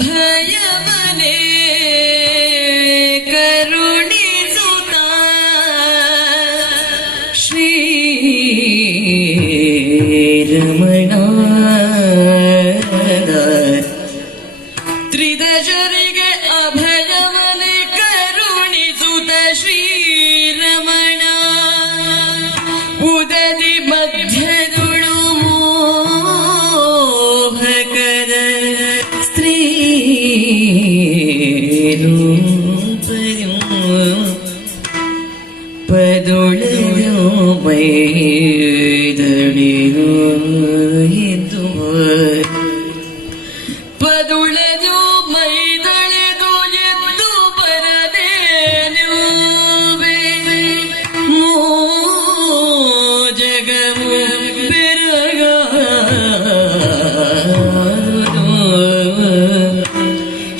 ಅಭಯವನೇ ಕರುಣಿಸುತ್ತ ಶ್ರೀರಮಣ ತ್ರಿದಶರಿಗೆ ಅಭಯವನೇ ಕರುಣಿಸುತ್ತ ಶ್ರೀರಮಣ ಉದದಿ ಮಧ್ಯದುಳು ಮೋಹಕದ ಸ್ತ್ರೀ ಪದೊಳೆಯೋ ಮೈದಳಿಯೋ ಎಂದು ಪದುಳೆದು ಮೈದಳೆದು ಎಂದು ಬರದೇನು ಜಗವು ಬೆರಗ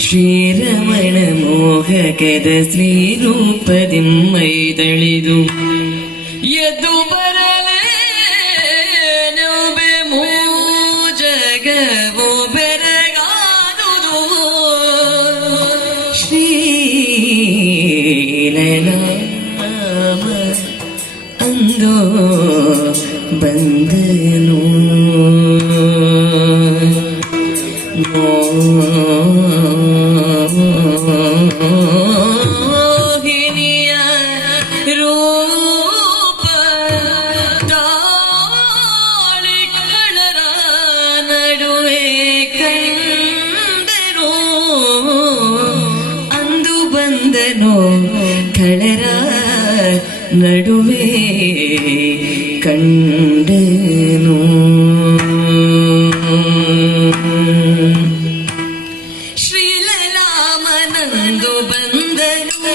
ಶ್ರೀರಮಣ ಮೋಹಕದ ಶ್ರೀರೂಪದಿ ಮೈದಳಿದು ಎದ್ದು ಬರಲೇನು ಜಗವು ಬೆರಗಾದುದು ಶ್ರೀಲನಾಮ ಅಂದು ಬಂದನು ಮೋಹಿನಿಯ ರೂಪ ತಾಳಿ ಕಳರ ನಡುವೆ ಕಂಡರು ಅಂದು ಬಂದನು ಕಳರ ನಡುವೆ ಕಂಡನು ಶ್ರೀಲರಾಮನಂದು ಬಂದನು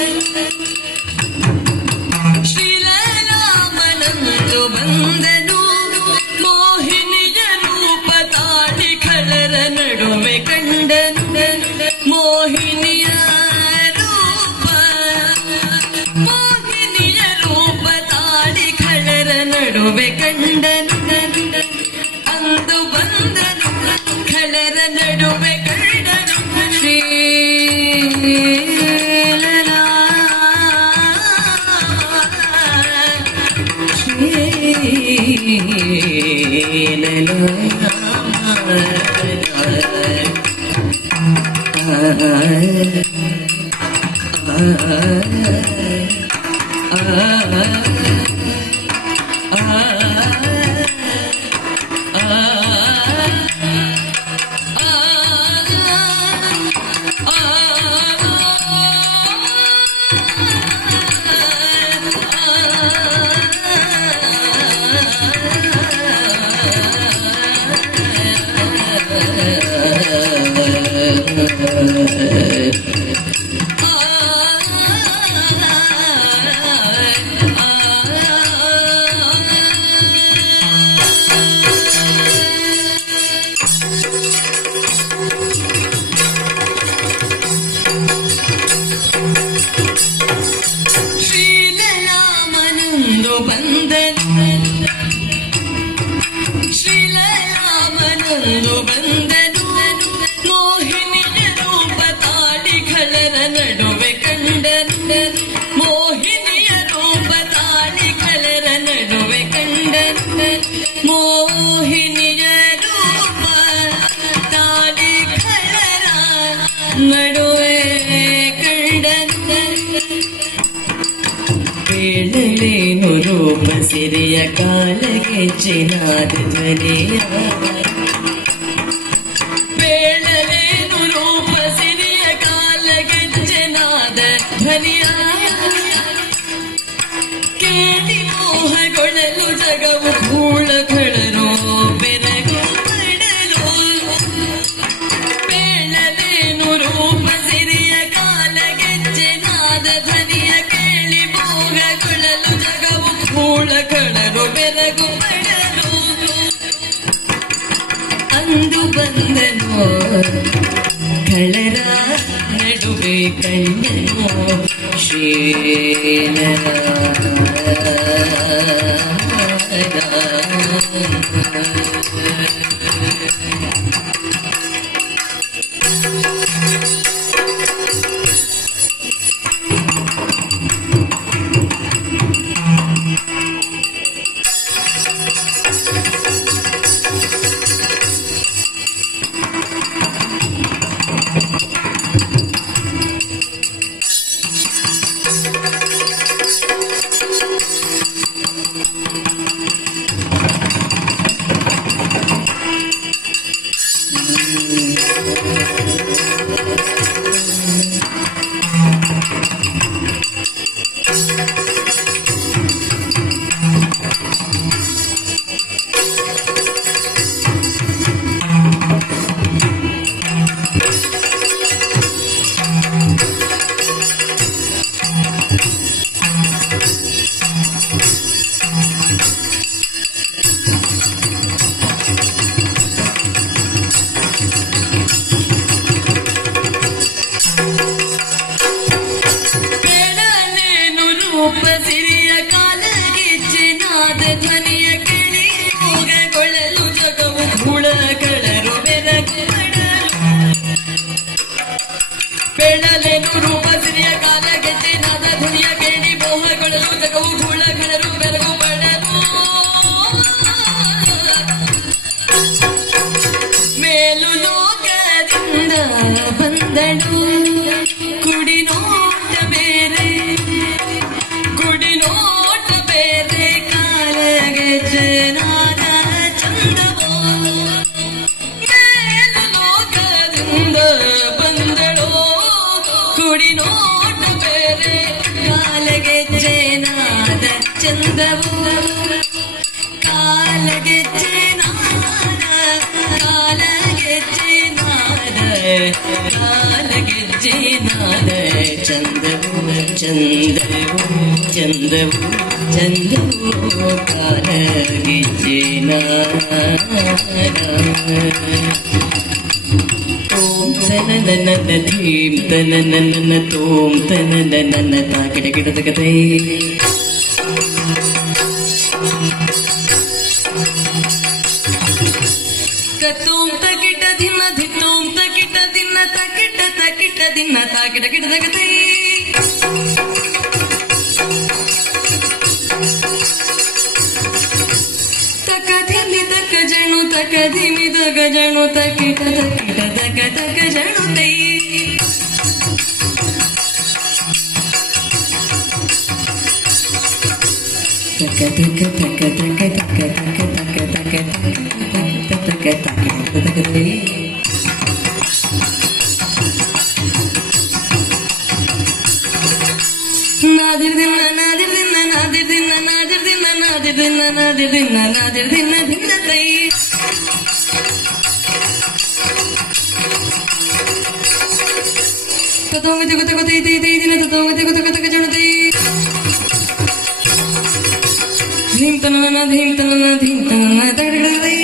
ಶ್ರೀಲರಾಮನಂದು ಬಂದನು ಮೋಹಿನಿಯ ರೂಪ ತಾಳಿ ಕಳರ ನಡುವೆ ಕಂಡನು ಮೋಹಿನಿಯ ರೂಪ ತಾಳಿ ಕಳರ ನಡುವೆ ಕಂಡನು ಅಂದು ಬಂದನು ಕಳರ ನಡುವೆ ಕಂಡನು ಶ್ರೀಲರಾಮನಂದು ಬಂದನು ಮೋಹಿನಿಯ ರೂಪ ತಾಳಿ ಕಳರ ನಡುವೆ ಕಂಡನು ಮೋಹಿನಿಯ ರೂಪ ತಾಳಿ ಕಳರ ನಡುವೆ ಕಂಡನು ಮೋಹಿನಿಯ ರೂಪ ತಾಳಿ ಕಳರ ನಡುವೆ ಕಂಡನು ಬೇಳಲೇನು ರೂಪ ಸಿರಿಯ ಕಾಲಗೆ ಚಿನಾದ ಧ್ವನಿಯ ಬೇಳಲೇನು ರೂಪ ಸಿರಿಯ ಕಾಲಗೆ ಚಿನಾದ ಧ್ವನಿಯ ಕೇಳಿ ಮೋಹಗೊಳ್ಳಲು ಜಗವು ಕೂಳಗಳರು ಬೆರಗು ಪಡಲು ಬೇಳಲೇನು ರೂಪ ಸಿರಿಯ ಕಾಲಗೆ ಚಿನಾದ ಧ್ವನಿಯ ಕೇಳಿ ಮೋಹಗೊಳ್ಳಲು ಜಗವು ಕೂಳಗಳರು ಬೆರಗು ಪಡಲು ಅಂದು ಬಂದನು ಕಳರ ನಡುವೆ ಕಂಡನು ಶ್ರೀಲರಾಮ ಚಂದವು ಕಾಲಗೆಜ್ಜೆ ನಾದ ಕಾಲಗೆಜ್ಜೆ ನಾದ ಕಾಲಗೆಜ್ಜೆ ನಾದ ಚಂದವು ಚಂದವು ಚಂದವು ಚಂದವು ಕಾಲಗೆಜ್ಜೆ ನಾದ ಓಂ ತನನನ ಧೀಂ ತನನನ ತೋಂ ತನನನ ತಾಕಿಡ ಗಿಡದ ಕಥೆ ಕತ್ತೋಂ ತಕಿಟ ದಿನ ಧಿತ್ತೋಂ ತಕಿಟ ದಿನ ತಕಿಟ ತಕಿಟ ದಿನ ತಾಕಿಡ ಗಿಡದ ಕಥೆ ತಕಧಿಮಿ ತಕ ಜಣು ತಕಿಟ ತಕಿಟ ತಕ ತಕ ಜಣು ತೈ ತಕ ತಕ ತಕ ತಕ ತಕ ತಕ ತಕ ತಕ ತಕ ತಕ ತಕ ತೈ ನಾದಿರ್ ದಿನ ನಾದಿರ್ ದಿನ ನಾದಿರ್ ದಿನ ನಾದಿರ್ ದಿನ ನಾದಿರ್ ದಿನ ನಾದಿರ್ ದಿನ ನಾದಿರ್ ದಿನ ದಿನ ತೈ ತತೋಗತಿ ಗತ ಗತ ಇತಿ ಇತಿ ದಿನ ತತೋಗತಿ ಗತ ಗತ ಜಣತಿ ಧೀಂ ತನನ ಧೀಂ ತನನ ಧೀಂ ತನನ ತಗಡಗೈ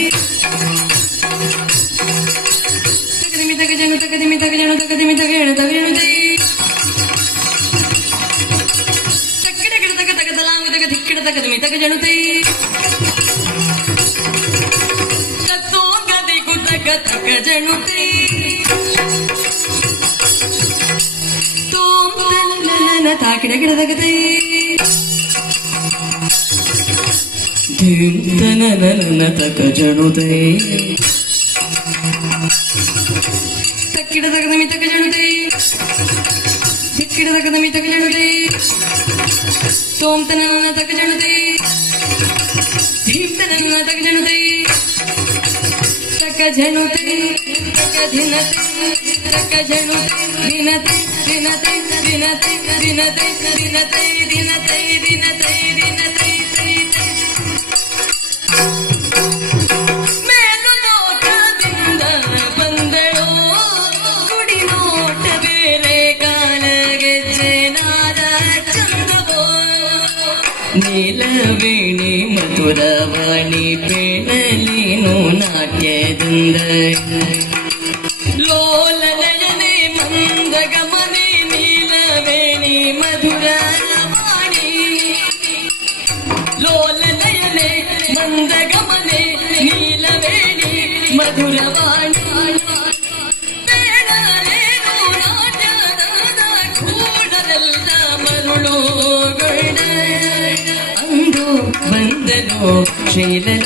ತಕದಿಮಿ ತಕ ಜಣ ತಕದಿಮಿ ತಕ ಜಣ ತಕದಿಮಿ ತಕ ಜಣ ತಗಡಗೈ ತಕ್ಕಡ ಗಿಡ ತಕ ತಕ ತಲಾಂಗ ತಕ ದಿಕ್ಕಿಡ ತಕದಿಮಿ ತಕ ಜಣತಿ ತತೋಗತಿ ಗುತಕ ತಕ ಜಣತಿ ತಾಕಿಡ ಗಿಡದಗತೆ ಧೀಂ ತನನನ ತಕ ಜಣುತೆ ತಕ್ಕಿಡ ತಕದಮಿ ತಕ ಜಣುತೆ ದಿಕ್ಕಿಡ ತಕದಮಿ ತಕ ಜಣುತೆ ತೋಂ ತನನನ ತಕ ಜಣುತೆ ಧೀಂ ತನನನ ತಕ ಜಣುತೆ ತಕ ಜಣುತೆ ತಕ ಧಿನತೆ ತಕ ಜಣುತೆ ಧಿನತೆ ದಿನತೆ ದಿನತೆ ದಿನತೆ ದಿನತೆ ದಿನತೆ ದಿನತೆ ದಿನತೆ ಮೇಲು ಲೋಕದಿಂದ ಬಂದಳೋ ಕುಡಿ ನೋಟ ಬೇರೆ ಕಾಲಗೆಜ್ಜೆ ನಾದ ಚಂದವೋ ನೀಲವೇಣಿ ಮಧುರವಾಣಿ ಪೇಳಲೀನು ನಾಟ್ಯದಿಂದ ಲೋಲ ನಯನೆ ಮಂದಗಮನೆ ನೀಲವೇಣಿ ಮಧುರವಾಣಿ ಲೋಲ ನಯನೆ ಮಂದಗಮನೆ ನೀಲವೇಣಿ ಮಧುರವಾಣಿ ಬೇಡಲೇನು ರಾಜನಾದ ಕೂಡಲೆಲ್ಲ ಮರುಳುಗೊಳ್ಳ ಅಂದು ಬಂದನು ಶ್ರೀಲಲ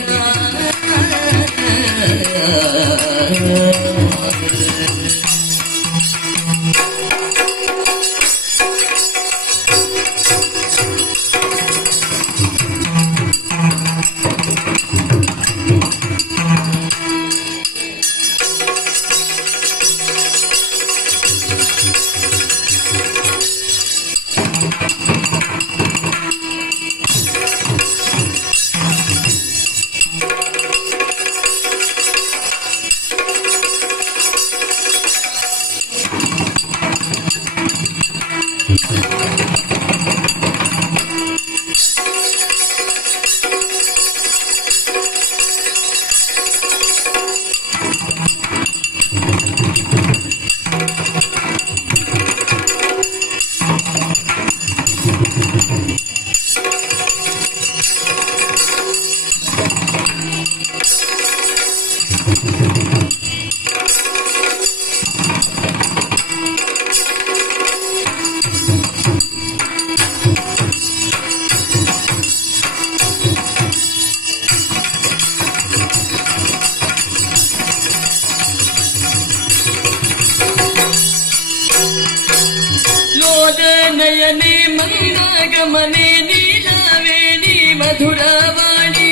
ನಯನೆ ಮಂದಗಮನೆ ನೀಲವೇಣಿ ಮಧುರವಾಣಿ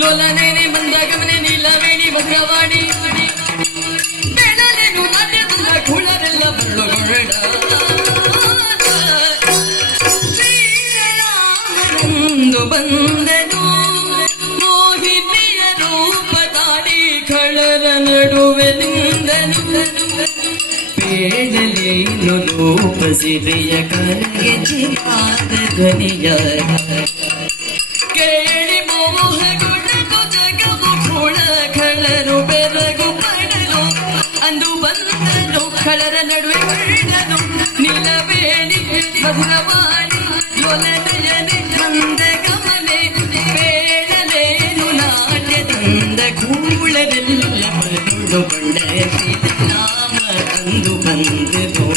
ಲೋಲನೇನೆ ಮಂದಗಮನೆ ನೀಲವೇಣಿ ಮಧುರವಾಣಿ ಬೆಳಲೆನು ನಾಟ್ಯದಿಂದ ಕುಳರೆಲ್ಲ ಬರಳುಗೊಳ್ಳ ಶ್ರೀರಾಮ ಪೇಳಲೇನು ರೂಪಸಿದೆಯ ಕರೆಗೆ ಚಿತ್ತಾದ ಧ್ವನಿಯ ಕೇಳಿ ಮೋಹಗೊಳ್ಳಲು ಜಗವು ಖಳರು ಬೆರಗು ಪಡಲು ಅಂದು ಬಂದನು ಖಳರ ನಡುವೆ ಕಳ್ಳನು ನಿಲವೇಣಿ ಮಧುರವಾಣಿ ಲೊಲನೆಯನೆ ತಂದ ಗಮನೆ ಬೇಡಲೇನು ನಾಟ್ಯ ತಂದ ಕೂಳರೆಲ್ಲ ಪಡುಕೊಂಡ ನಾಮ ತಂದು ಬಂದನು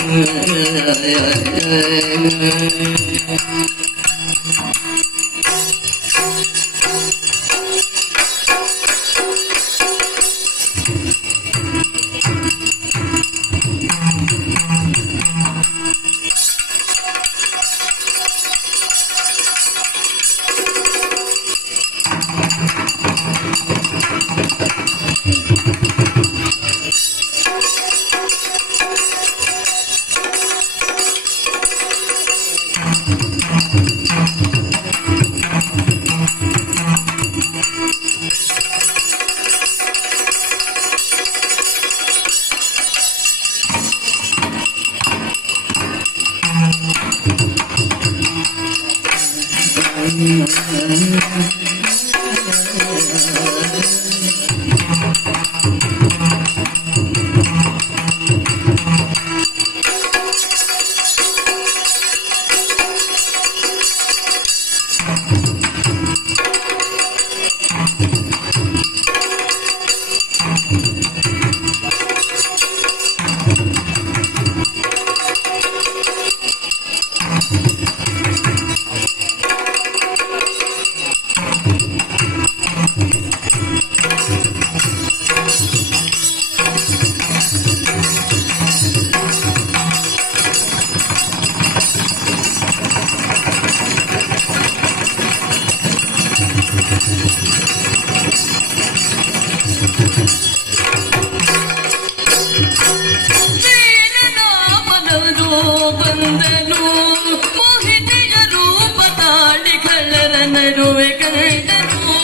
ಬಂದನು ಮೋಹಿನಿಯ ರೂಪ ತಾಳಿ ಕಳ್ಳರ ನಡುವೆ ಕಂಡನು